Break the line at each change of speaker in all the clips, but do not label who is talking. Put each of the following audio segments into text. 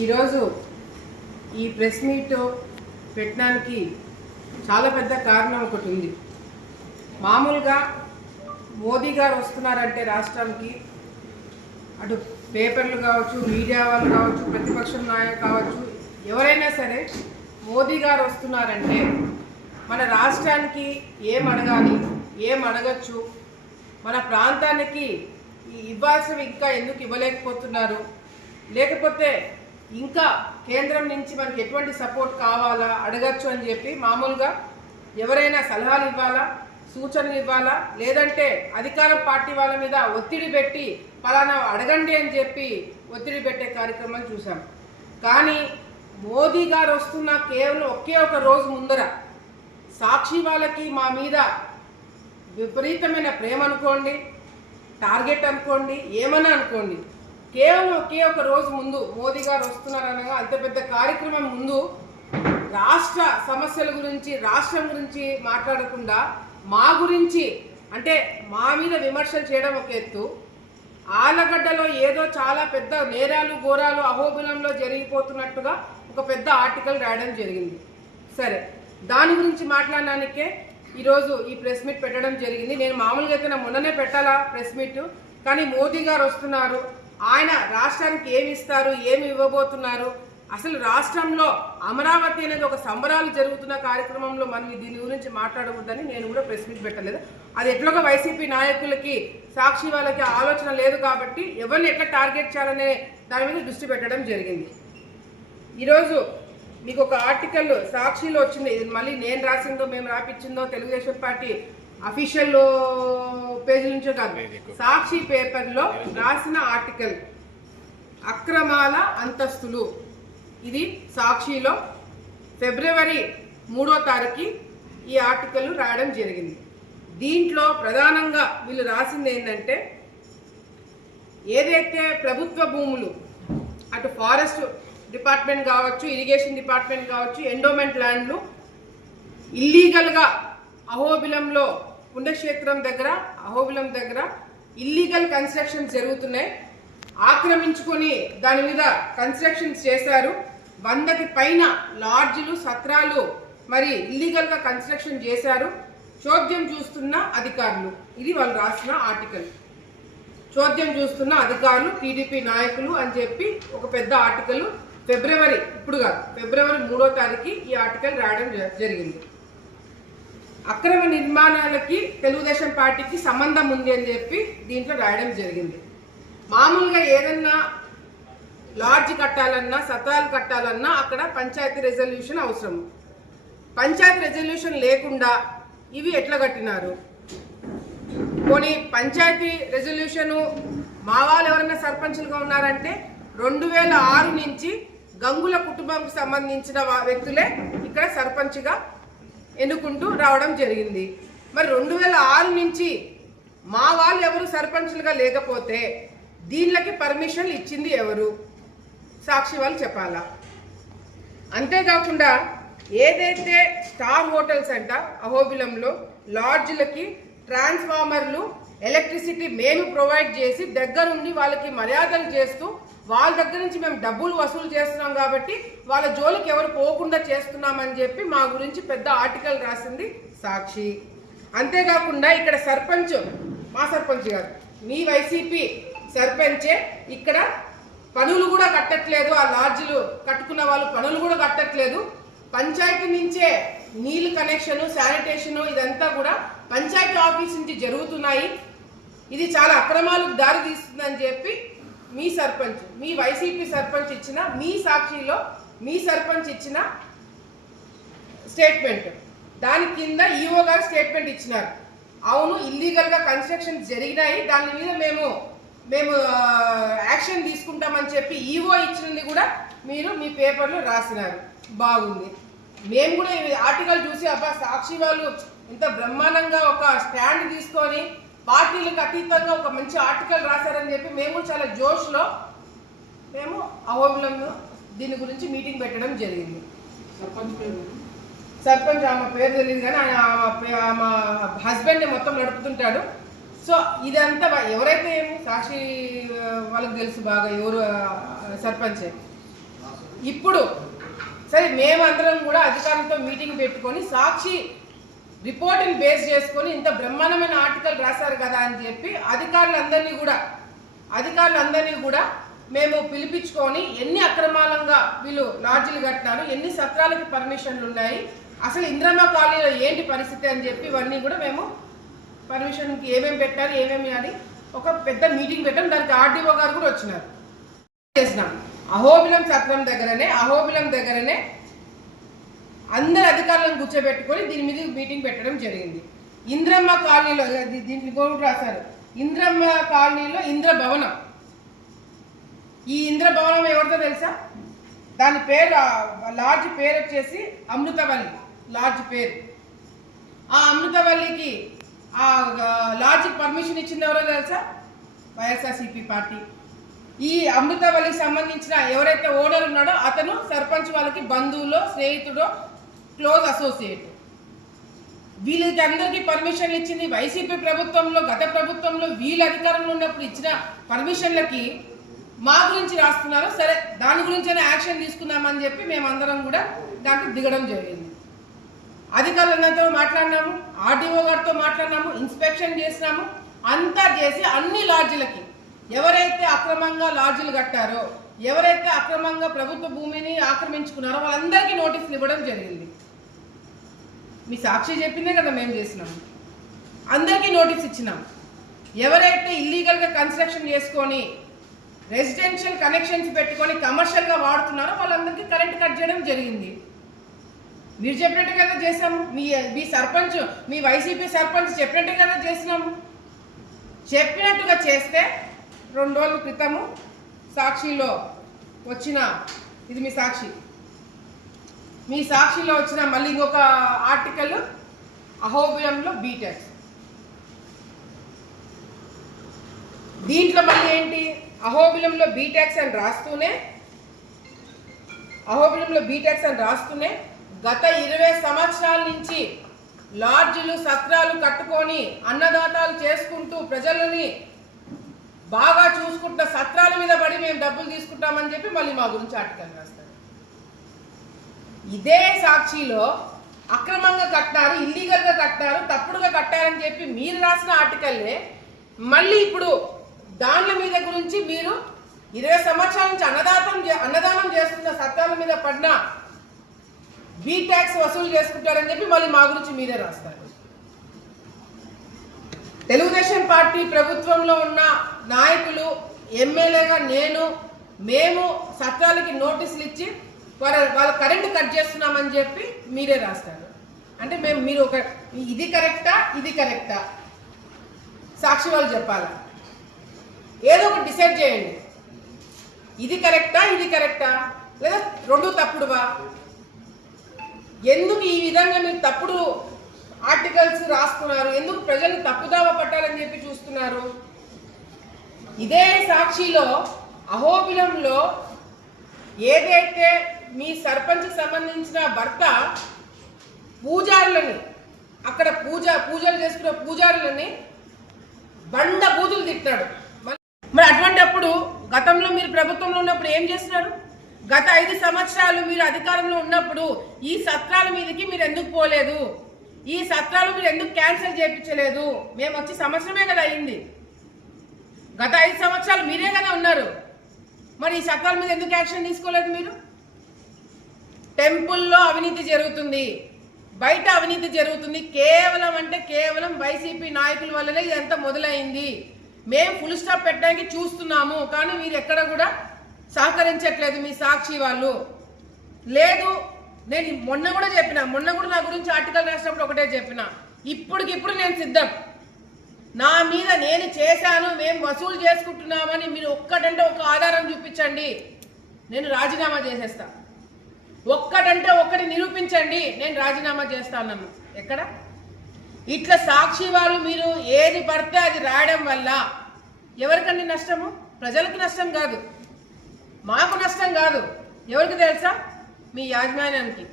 ఈరోజు ఈ press meet పెట్టడానికి చాలా పెద్ద కారణం ఒకటి ఉంది. మామూలుగా మోదీ గారు వస్తున్నారంటే రాష్ట్రానికి అటు పేపర్లు కావచ్చు మీడియా వాళ్ళు కావచ్చు ప్రతిపక్షం నాయకులు కావచ్చు ఎవరైనా సరే మోదీ గారు వస్తున్నారంటే మన రాష్ట్రానికి ఏం అడగాలి ఏం అడగచ్చు? మన ప్రాంతానికి ఈ ఇవ్వాల్సినవి ఇంకా ఎందుకు ఇవ్వలేకపోతున్నారు? లేకపోతే ఇంకా కేంద్రం నుంచి మనకి ఎటువంటి సపోర్ట్ కావాలా అడగచ్చు అని చెప్పి మామూలుగా ఎవరైనా సలహాలు ఇవ్వాలా సూచనలు ఇవ్వాలా లేదంటే అధికార పార్టీ వాళ్ళ మీద ఒత్తిడి పెట్టి పలానా అడగండి అని చెప్పి ఒత్తిడి పెట్టే కార్యక్రమాలు చూసాం కానీ మోదీ గారు వస్తున్న కేవలం ఒకే ఒక రోజు ముందర సాక్షి వాళ్ళకి మా మీద విపరీతమైన ప్రేమ అనుకోండి టార్గెట్ అనుకోండి ఏమన్నా అనుకోండి కేవలం ఒకే ఒక రోజు ముందు మోదీ గారు వస్తున్నారనగా అంత పెద్ద కార్యక్రమం ముందు రాష్ట్ర సమస్యల గురించి రాష్ట్రం గురించి మాట్లాడకుండా మా గురించి అంటే మా మీద విమర్శలు చేయడం ఒక ఎత్తు. ఆలగడ్డలో ఏదో చాలా పెద్ద నేరాలు ఘోరాలు అహోబిలంలో జరిగిపోతున్నట్టుగా ఒక పెద్ద ఆర్టికల్ రాయడం జరిగింది. సరే దాని గురించి మాట్లాడడానికే ఈరోజు ఈ ప్రెస్ మీట్ పెట్టడం జరిగింది. నేను మామూలుగా అయితే నా మొన్ననే పెట్టాలా ప్రెస్ మీట్? కానీ మోదీ గారు వస్తున్నారు. ఆయన రాష్ట్రానికి ఏమి ఇస్తారు ఏమి ఇవ్వబోతున్నారు? అసలు రాష్ట్రంలో అమరావతి అనేది ఒక సంబరాలు జరుగుతున్న కార్యక్రమంలో మనం దీని గురించి మాట్లాడకూడదని నేను కూడా ప్రెస్ మీట్ పెట్టలేదు. అది ఎట్లాగో వైసీపీ నాయకులకి సాక్షి వాళ్ళకి ఆలోచన లేదు కాబట్టి ఎవరిని ఎట్లా టార్గెట్ చేయాలనే దాని మీద దృష్టి పెట్టడం జరిగింది. ఈరోజు మీకు ఒక ఆర్టికల్ సాక్షిలో వచ్చింది. ఇది మళ్ళీ నేను రాసిందో మేము రాపిచ్చిందో తెలుగుదేశం పార్టీ అఫీషియల్ పేజీ నుంచో కాదు. సాక్షి పేపర్లో రాసిన ఆర్టికల్. అక్రమాల అంతస్తులు. ఇది సాక్షిలో ఫిబ్రవరి మూడో తారీఖు ఈ ఆర్టికల్ రాయడం జరిగింది. దీంట్లో ప్రధానంగా వీళ్ళు రాసింది ఏంటంటే ఏదైతే ప్రభుత్వ భూములు అటు ఫారెస్ట్ డిపార్ట్మెంట్ కావచ్చు ఇరిగేషన్ డిపార్ట్మెంట్ కావచ్చు ఎండోమెంట్ ల్యాండ్లు ఇల్లీగల్గా అహోబిలంలో పుణ్యక్షేత్రం దగ్గర అహోబిలం దగ్గర ఇల్లీగల్ కన్స్ట్రక్షన్ జరుగుతున్నాయి. ఆక్రమించుకొని దాని మీద కన్స్ట్రక్షన్స్ చేశారు. వందకి పైన లాడ్జ్లు సత్రాలు మరి ఇల్లీగల్గా కన్స్ట్రక్షన్ చేశారు. చోద్యం చూస్తున్న అధికారులు. ఇది వాళ్ళు రాసిన ఆర్టికల్ చోద్యం చూస్తున్న అధికారులు టీడీపీ నాయకులు అని చెప్పి ఒక పెద్ద ఆర్టికల్ ఫిబ్రవరి ఇప్పుడు కాదు ఫిబ్రవరి మూడో తారీఖు ఈ ఆర్టికల్ రాయడం జ- జరిగింది. అక్రమ నిర్మాణాలకి తెలుగుదేశం పార్టీకి సంబంధం ఉంది అని చెప్పి దీంట్లో రాయడం జరిగింది. మామూలుగా ఏదన్నా లాడ్జ్ కట్టాలన్నా సత్రాలు కట్టాలన్నా అక్కడ పంచాయతీ రెజల్యూషన్ అవసరం. పంచాయతీ రెజల్యూషన్ లేకుండా ఇవి ఎట్లా కట్టినారు? పోనీ పంచాయతీ రెజల్యూషను మా వాళ్ళు ఎవరైనా సర్పంచులుగా ఉన్నారంటే రెండు వేల ఆరు నుంచి గంగుల కుటుంబంకి సంబంధించిన వ్యక్తులే ఇక్కడ సర్పంచ్గా ఎన్నుకుంటూ రావడం జరిగింది. మరి రెండు వేల ఆరు నుంచి మా వాళ్ళు ఎవరు సర్పంచులుగా లేకపోతే దీనిలకి పర్మిషన్లు ఇచ్చింది ఎవరు? సాక్షి వాళ్ళు చెప్పాలా? అంతేకాకుండా ఏదైతే స్టార్ హోటల్స్ అంట అహోబిలంలో లాడ్జ్లకి ట్రాన్స్ఫార్మర్లు ఎలక్ట్రిసిటీ మేము ప్రొవైడ్ చేసి దగ్గరుండి వాళ్ళకి మర్యాదలు చేస్తూ వాళ్ళ దగ్గర నుంచి మేము డబ్బులు వసూలు చేస్తున్నాం కాబట్టి వాళ్ళ జోలికి ఎవరు పోకుండా చేస్తున్నామని చెప్పి మా గురించి పెద్ద ఆర్టికల్ రాసింది సాక్షి. అంతేకాకుండా ఇక్కడ సర్పంచ్ మా సర్పంచ్ గారు మీ వైసీపీ సర్పంచే ఇక్కడ పనులు కూడా కట్టట్లేదు ఆ లాడ్జీలు కట్టుకున్న వాళ్ళు పనులు కూడా కట్టట్లేదు. పంచాయతీ నుంచే నీళ్ళు కనెక్షన్ శానిటేషన్ ఇదంతా కూడా పంచాయతీ ఆఫీస్ నుంచి జరుగుతున్నాయి. ఇది చాలా అక్రమాలకు దారి తీస్తుందని చెప్పి మీ సర్పంచ్ మీ వైసీపీ సర్పంచ్ ఇచ్చిన మీ సాక్షిలో మీ సర్పంచ్ ఇచ్చిన స్టేట్మెంట్ దాని కింద ఈఓ గారు స్టేట్మెంట్ ఇచ్చినారు. అవును ఇల్లీగల్గా కన్స్ట్రక్షన్ జరిగినాయి. దాని మీద మేము మేము యాక్షన్ తీసుకుంటామని చెప్పి ఈఓ ఇచ్చినది కూడా మీరు మీ పేపర్లో రాసినారు. బాగుంది. మేము కూడా ఆర్టికల్ చూసి అబ్బా సాక్షి వాళ్ళు ఇంత బ్రహ్మాండంగా ఒక స్టాండ్ తీసుకొని పార్టీలకు అతీతంగా ఒక మంచి ఆర్టికల్ రాశారని చెప్పి మేము చాలా జోష్లో మేము అహోబిలంలో దీని గురించి మీటింగ్ పెట్టడం జరిగింది. సర్పంచ్ ఆమె పేరు తెలియదు కానీ ఆయన ఆమె హస్బెండ్ మొత్తం నడుపుతుంటాడు. సో ఇదంతా ఎవరైతే ఏమి సాక్షి వాళ్ళకి తెలుసు బాగా ఎవరు సర్పంచ్. ఇప్పుడు సరే మేమందరం కూడా అధికారులతో మీటింగ్ పెట్టుకొని సాక్షి రిపోర్ట్ని బేస్ చేసుకొని ఇంత బ్రహ్మాండమైన ఆర్టికల్ రాశారు కదా అని చెప్పి అధికారులందరినీ కూడా అధికారులందరినీ కూడా మేము పిలిపించుకొని ఎన్ని అక్రమాలంగా వీళ్ళు లాడ్జీలు కట్టినారు ఎన్ని సత్రాలకి పర్మిషన్లు ఉన్నాయి అసలు ఇంద్రమ్మ కాలనీలో ఏంటి పరిస్థితి అని చెప్పి ఇవన్నీ కూడా మేము పర్మిషన్కి ఏమేమి పెట్టాలి ఏమేమి అని ఒక పెద్ద మీటింగ్ పెట్టాం. దానికి ఆర్డీఓ గారు కూడా వచ్చినారు. చేసినాం. అహోబిలం సత్రం దగ్గరనే అహోబిలం దగ్గరనే అందరు అధికారులను కూర్చోబెట్టుకొని దీని మీద మీటింగ్ పెట్టడం జరిగింది. ఇంద్రమ్మ కాలనీలో దీంట్లో గోడు రాశారు. ఇంద్రమ్మ కాలనీలో ఇంద్రభవనం. ఈ ఇంద్రభవనం ఎవరితో తెలుసా? దాని పేరు లార్జ్ లాడ్జ్ పేరు వచ్చేసి అమృతవల్లి. లాడ్జ్ పేరు. ఆ అమృతవల్లికి ఆ లాడ్జ్ పర్మిషన్ ఇచ్చింది ఎవరో తెలుసా? వైఎస్ఆర్సీపీ పార్టీ. ఈ అమృతవల్లికి సంబంధించిన ఎవరైతే ఓనర్ ఉన్నాడో అతను సర్పంచ్ వాళ్ళకి బంధువులో స్నేహితుడో క్లోజ్ అసోసియేట్. వీళ్ళకి అందరికీ పర్మిషన్లు ఇచ్చింది వైసీపీ ప్రభుత్వంలో గత ప్రభుత్వంలో వీళ్ళ అధికారంలో ఉన్నప్పుడు ఇచ్చిన పర్మిషన్లకి మా గురించి రాస్తున్నారు. సరే దాని గురించైనా యాక్షన్ తీసుకుందామని చెప్పి మేమందరం కూడా దాంట్లో దిగడం జరిగింది. అధికారులందరితో మాట్లాడినాము ఆర్డీఓ గారితో మాట్లాడినాము ఇన్స్పెక్షన్ చేసినాము అంతా చేసి అన్ని లాడ్జీలకి. ఎవరైతే అక్రమంగా లాడ్జీలు కట్టారో ఎవరైతే అక్రమంగా ప్రభుత్వ భూమిని ఆక్రమించుకున్నారో వాళ్ళందరికీ నోటీసులు ఇవ్వడం జరిగింది. మీ సాక్షి చెప్పిందే కదా మేము చేసినాం. అందరికీ నోటీస్ ఇచ్చినాం. ఎవరైతే ఇల్లీగల్గా కన్స్ట్రక్షన్ చేసుకొని రెసిడెన్షియల్ కనెక్షన్స్ పెట్టుకొని కమర్షియల్గా వాడుతున్నారో వాళ్ళందరికీ కరెంట్ కట్ చేయడం జరిగింది. మీరు చెప్పినట్టు కదా చేసాము మీ మీ సర్పంచ్ మీ వైసీపీ సర్పంచ్ చెప్పినట్టు కదా చేసినాము చెప్పినట్టుగా చేస్తే రెండు రోజుల క్రితము సాక్షిలో వచ్చిన ఇది మీ సాక్షి. మీ సాక్షిలో వచ్చిన మళ్ళీ ఇంకొక ఆర్టికల్ అహోబియంలో బీటెక్స్ దీంట్లో మళ్ళీ ఏంటి? అహోబిలంలో బీటెక్స్ అని రాస్తూనే అహోబిలంలో బీటెక్స్ అని రాస్తూనే గత ఇరవై సంవత్సరాల నుంచి లాడ్జీలు సత్రాలు కట్టుకొని అన్నదాతాలు చేసుకుంటూ ప్రజలని బాగా చూసుకుంటున్న సత్రాల మీద పడి మేము డబ్బులు తీసుకుంటామని చెప్పి మళ్ళీ మా గురించి ఆటకాలు రాస్తారు. ఇదే సాక్షిలో అక్రమంగా కట్టారు ఇల్లీగల్గా కట్టారు తప్పుడుగా కట్టారని చెప్పి మీరు రాసిన ఆర్టికల్లే మళ్ళీ ఇప్పుడు దాన్ల మీద గురించి మీరు ఇరవై సంవత్సరాల నుంచి అన్నదాతం అన్నదానం చేస్తున్న సత్రాల మీద పడిన బీ ట్యాక్స్ వసూలు చేసుకుంటారని చెప్పి మళ్ళీ మా గురించి మీరే రాస్తారు. తెలుగుదేశం పార్టీ ప్రభుత్వంలో ఉన్న నాయకులు ఎమ్మెల్యేగా నేను మేము సత్రాలకి నోటీసులు ఇచ్చి వాళ్ళ వాళ్ళ కరెంటు కట్ చేస్తున్నామని చెప్పి మీరే రాస్తారు. అంటే మేము మీరు ఒక ఇది కరెక్టా ఇది కరెక్టా సాక్షి వాళ్ళు చెప్పాలా? ఏదో ఒకటి డిసైడ్ చేయండి. ఇది కరెక్టా ఇది కరెక్టా లేదా రెండు తప్పుడువా? ఎందుకు ఈ విధంగా మీరు తప్పుడు ఆర్టికల్స్ రాస్తున్నారు? ఎందుకు ప్రజలు తప్పుదావ పట్టాలని చెప్పి చూస్తున్నారు? ఇదే సాక్షిలో అహోబిలంలో ఏదైతే మీ సర్పంచ్కి సంబంధించిన భర్త పూజారులని అక్కడ పూజ పూజలు చేసుకున్న పూజారులని బండ బూతులు తిట్టాడు మరి మరి అటువంటిప్పుడు గతంలో మీరు ప్రభుత్వంలో ఉన్నప్పుడు ఏం చేస్తున్నారు? గత ఐదు సంవత్సరాలు మీరు అధికారంలో ఉన్నప్పుడు ఈ సత్రాల మీదకి మీరు ఎందుకు పోలేదు? ఈ సత్రాలు మీరు ఎందుకు క్యాన్సిల్ చేయించలేదు? మేము వచ్చి సంవత్సరమే కదా అయింది. గత ఐదు సంవత్సరాలు మీరే కదా ఉన్నారు. మరి ఈ సత్రాల మీద ఎందుకు యాక్షన్ తీసుకోలేదు మీరు? టెంపుల్లో అవినీతి జరుగుతుంది. బయట అవినీతి జరుగుతుంది. కేవలం అంటే కేవలం వైసీపీ నాయకుల వల్లనే ఇదంతా మొదలైంది. మేము ఫుల్ స్టాప్ పెట్టడానికి చూస్తున్నాము. కానీ మీరు ఎక్కడ కూడా సహకరించట్లేదు మీ సాక్షి వాళ్ళు. లేదు నేను మొన్న కూడా చెప్పిన. మొన్న కూడా నా గురించి ఆర్టికల్ రాసినప్పుడు ఒకటే చెప్పిన. ఇప్పటికిప్పుడు నేను సిద్ధం. నా మీద నేను చేశాను మేము వసూలు చేసుకుంటున్నామని మీరు ఒక్కటంటే ఒక ఆధారం చూపించండి. నేను రాజీనామా చేసేస్తాను ఒక్కటంటే ఒక్కటి నిరూపించండి నేను రాజీనామా చేస్తాను ఎక్కడ? ఇట్లా సాక్షి వాళ్ళు మీరు ఏది పడితే అది రాయడం వల్ల ఎవరికండి నష్టము? ప్రజలకు నష్టం కాదు. మాకు నష్టం కాదు. ఎవరికి తెలుసా? మీ యాజమాన్యానికి.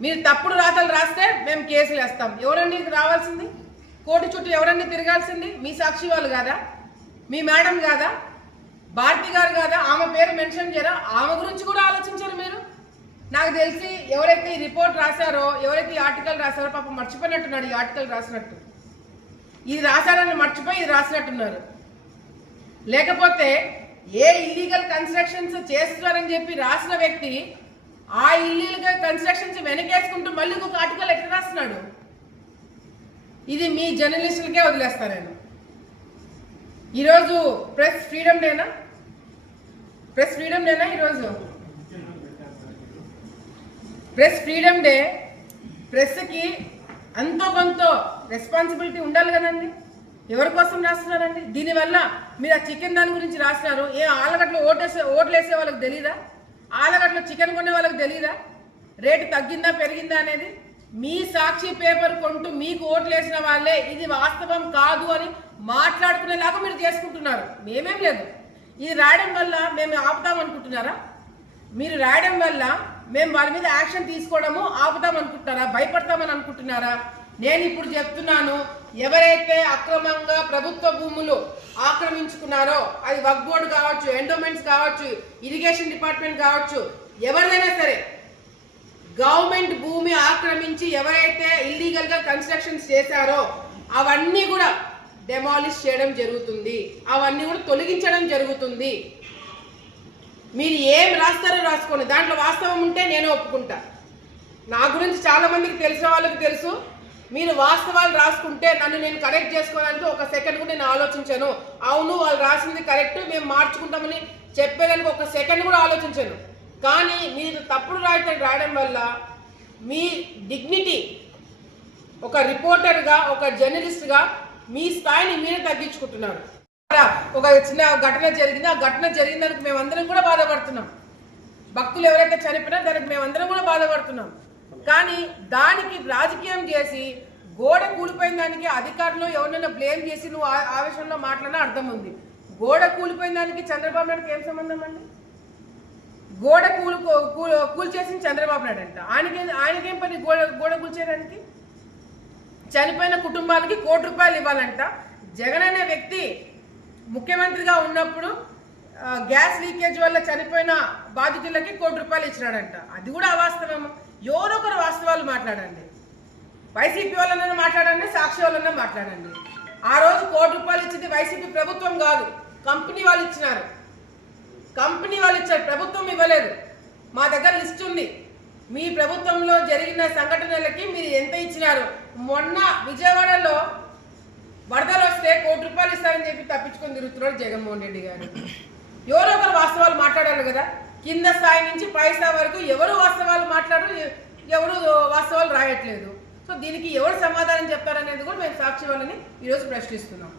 మీరు తప్పుడు రాతలు రాస్తే మేము కేసులు వేస్తాం. ఎవరండి రావాల్సింది? కోర్టు చుట్టూ ఎవరండి తిరగాల్సింది? మీ సాక్షి వాళ్ళు కాదా? మీ మేడం కాదా? భారతి గారు కదా? ఆమె పేరు మెన్షన్ చేయరా? ఆమె గురించి కూడా ఆలోచించారు మీరు? నాకు తెలిసి ఎవరైతే ఈ రిపోర్ట్ రాశారో ఎవరైతే ఈ ఆర్టికల్ రాశారో పాపం మర్చిపోయినట్టున్నాడు ఈ ఆర్టికల్ రాసినట్టు. ఇది రాశారని మర్చిపోయి ఇది రాసినట్టున్నారు. లేకపోతే ఏ ఇల్లీగల్ కన్స్ట్రక్షన్స్ చేస్తున్నారని చెప్పి రాసిన వ్యక్తి ఆ ఇల్లీగల్ కన్స్ట్రక్షన్స్ వెనకేసుకుంటూ మళ్ళీ ఇంకొక ఆర్టికల్ ఎట్లా రాస్తున్నాడు? ఇది మీ జర్నలిస్టులకే వదిలేస్తా నేను. ఈరోజు ప్రెస్ ఫ్రీడమ్ డేనా? ప్రెస్ ఫ్రీడమ్ డేనా ఈరోజు? ప్రెస్ ఫ్రీడమ్ డే ప్రెస్కి అంతో కొంత రెస్పాన్సిబిలిటీ ఉండాలి కదండి. ఎవరి కోసం రాస్తున్నారండి? దీనివల్ల మీరు ఆ చికెన్ దాని గురించి రాసినారు. ఏ ఆలగడ్డలు ఓటేసే ఓట్లు వేసే వాళ్ళకి తెలీదా? ఆలగడ్డలో చికెన్ కొనే వాళ్ళకి తెలీదా? రేటు తగ్గిందా పెరిగిందా అనేది మీ సాక్షి పేపర్ కొంటూ మీకు ఓట్లు వేసిన వాళ్ళే ఇది వాస్తవం కాదు అని మాట్లాడుకునేలాగా మీరు చేసుకుంటున్నారు. మేమేం లేదు. ఇది రాయడం వల్ల మేము ఆపుతాం అనుకుంటున్నారా? మీరు రాయడం వల్ల మేము వారి మీద యాక్షన్ తీసుకోవడము ఆపుతాం అనుకుంటున్నారా? భయపడతామని అనుకుంటున్నారా? నేను ఇప్పుడు చెప్తున్నాను ఎవరైతే అక్రమంగా ప్రభుత్వ భూములు ఆక్రమించుకున్నారో అది వక్ బోర్డు కావచ్చు ఎండోమెంట్స్ కావచ్చు ఇరిగేషన్ డిపార్ట్మెంట్ కావచ్చు ఎవరిదైనా సరే గవర్నమెంట్ భూమి ఆక్రమించి ఎవరైతే ఇల్లీగల్గా కన్స్ట్రక్షన్స్ చేశారో అవన్నీ కూడా డెమాలిష్ చేయడం జరుగుతుంది. అవన్నీ కూడా తొలగించడం జరుగుతుంది. మీరు ఏం రాస్తారో రాసుకోండి. దాంట్లో వాస్తవం ఉంటే నేను ఒప్పుకుంటా. నా గురించి చాలామందికి తెలిసిన వాళ్ళకి తెలుసు. మీరు వాస్తవాలు రాసుకుంటే నన్ను నేను కరెక్ట్ చేసుకోవడానికి ఒక సెకండ్ కూడా నేను ఆలోచించాను. అవును వాళ్ళు రాసింది కరెక్ట్ మేము మార్చుకుంటామని చెప్పేదానికి ఒక సెకండ్ కూడా ఆలోచించాను. కానీ మీరు తప్పుడు రాయటం రాయడం వల్ల మీ డిగ్నిటీ ఒక రిపోర్టర్గా ఒక జర్నలిస్ట్గా మీ స్థాయిని మీరే తగ్గించుకుంటున్నారు. ఒక చిన్న ఘటన జరిగింది. ఆ ఘటన జరిగినందుకు మేమందరం కూడా బాధపడుతున్నాం. భక్తులు ఎవరైతే చనిపోయినా దానికి మేమందరం కూడా బాధపడుతున్నాం. కానీ దానికి రాజకీయం చేసి గోడ కూలిపోయిన దానికి అధికారులు ఎవరినైనా బ్లేమ్ చేసి నువ్వు ఆ- ఆవేశంలో మాట్లాడినా అర్థం ఉంది. గోడ కూలిపోయిన దానికి చంద్రబాబు నాయుడుకి ఏం సంబంధం అండి? గోడ కూలు కూల్చేసింది చంద్రబాబు నాయుడు అంట. ఆయనకి ఆయనకేం పని గోడ గోడ కూల్చేయడానికి? చనిపోయిన కుటుంబాలకి కోటి రూపాయలు ఇవ్వాలంట. జగన్ అనే వ్యక్తి ముఖ్యమంత్రిగా ఉన్నప్పుడు గ్యాస్ లీకేజ్ వల్ల చనిపోయిన బాధితులకి కోటి రూపాయలు ఇచ్చినాడంట. అది కూడా అవాస్తవము. ఎవరొకరు వాస్తవాలు మాట్లాడండి. వైసీపీ వాళ్ళన మాట్లాడండి సాక్షి వాళ్ళన్నా మాట్లాడండి. ఆ రోజు కోటి రూపాయలు ఇచ్చింది వైసీపీ ప్రభుత్వం కాదు. కంపెనీ వాళ్ళు ఇచ్చినారు. కంపెనీ వాళ్ళు ఇచ్చారు. ప్రభుత్వం ఇవ్వలేదు. మా దగ్గర లిస్ట్ ఉంది. మీ ప్రభుత్వంలో జరిగిన సంఘటనలకి మీరు ఎంత ఇచ్చినారు? మొన్న విజయవాడలో వరదలు వస్తే కోటి రూపాయలు ఇస్తారని చెప్పి తప్పించుకొని తిరుగుతున్నాడు జగన్మోహన్ రెడ్డి గారు. ఎవరో ఒకరు వాస్తవాలు మాట్లాడాలి కదా? కింద స్థాయి నుంచి పై స్థాయి వరకు ఎవరు వాస్తవాలు మాట్లాడరు ఎవరు వాస్తవాలు రాయట్లేదు. సో దీనికి ఎవరు సమాధానం చెప్తారనేది కూడా మేము సాక్షి వాళ్ళని ఈరోజు ప్రశ్నిస్తున్నాం.